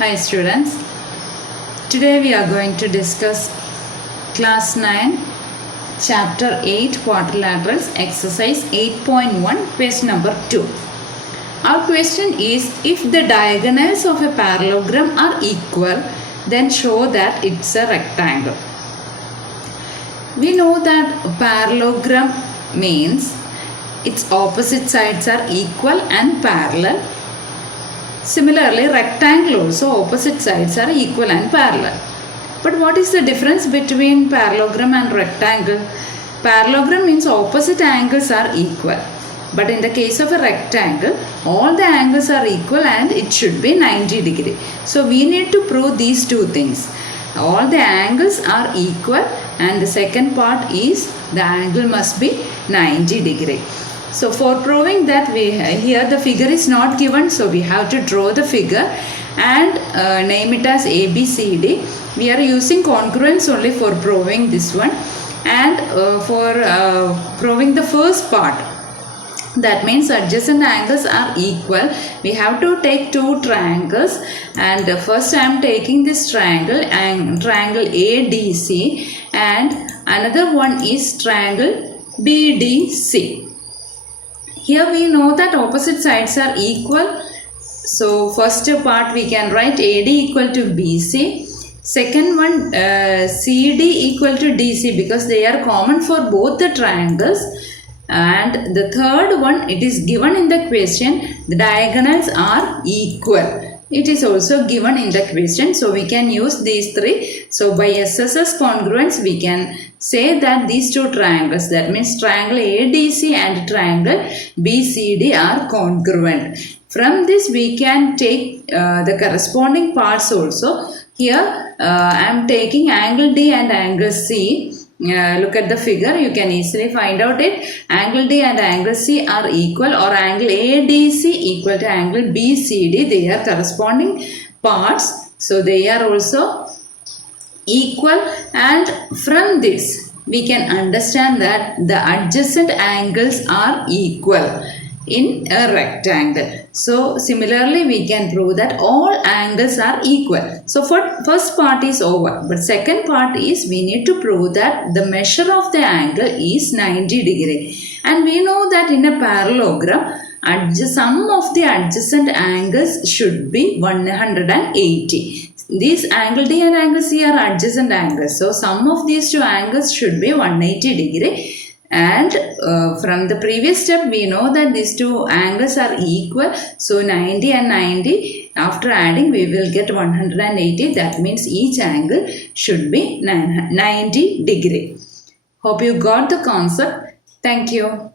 Hi students, today we are going to discuss class 9 chapter 8 quadrilaterals exercise 8.1 question number 2. Our question is, if the diagonals of a parallelogram are equal, then show that it's a rectangle. We know that a parallelogram means its opposite sides are equal and parallel. Similarly, rectangle also opposite sides are equal and parallel. But what is the difference between parallelogram and rectangle? Parallelogram means opposite angles are equal. But in the case of a rectangle, all the angles are equal and it should be 90 degree. So we need to prove these two things. All the angles are equal and the second part is the angle must be 90 degree. So for proving that, here the figure is not given, so we have to draw the figure and name it as ABCD. We are using congruence only for proving this one, and for proving the first part, that means adjacent angles are equal, we have to take two triangles, and first I am taking this triangle and triangle ADC, and another one is triangle BDC. Here we know that opposite sides are equal. So first part we can write AD equal to BC. Second one CD equal to DC because they are common for both the triangles. And the third one, it is given in the question, the diagonals are equal. It is also given in the question, so we can use these three. So by SSS congruence, we can say that these two triangles, that means triangle ADC and triangle BCD are congruent. From this, we can take the corresponding parts also. Here, I am taking angle D and angle C. Look at the figure, you can easily find out it. Angle D and angle C are equal, or angle ADC equal to angle BCD. They are corresponding parts, so they are also equal. And from this we can understand that the adjacent angles are equal in a rectangle. So similarly we can prove that all angles are equal. So for first part is over, but second part is we need to prove that the measure of the angle is 90 degree. And we know that in a parallelogram, sum of the adjacent angles should be 180. These angle D and angle C are adjacent angles. So sum of these two angles should be 180 degree. And from the previous step, we know that these two angles are equal. So 90 and 90, after adding, we will get 180. That means each angle should be 90 degree. Hope you got the concept. Thank you.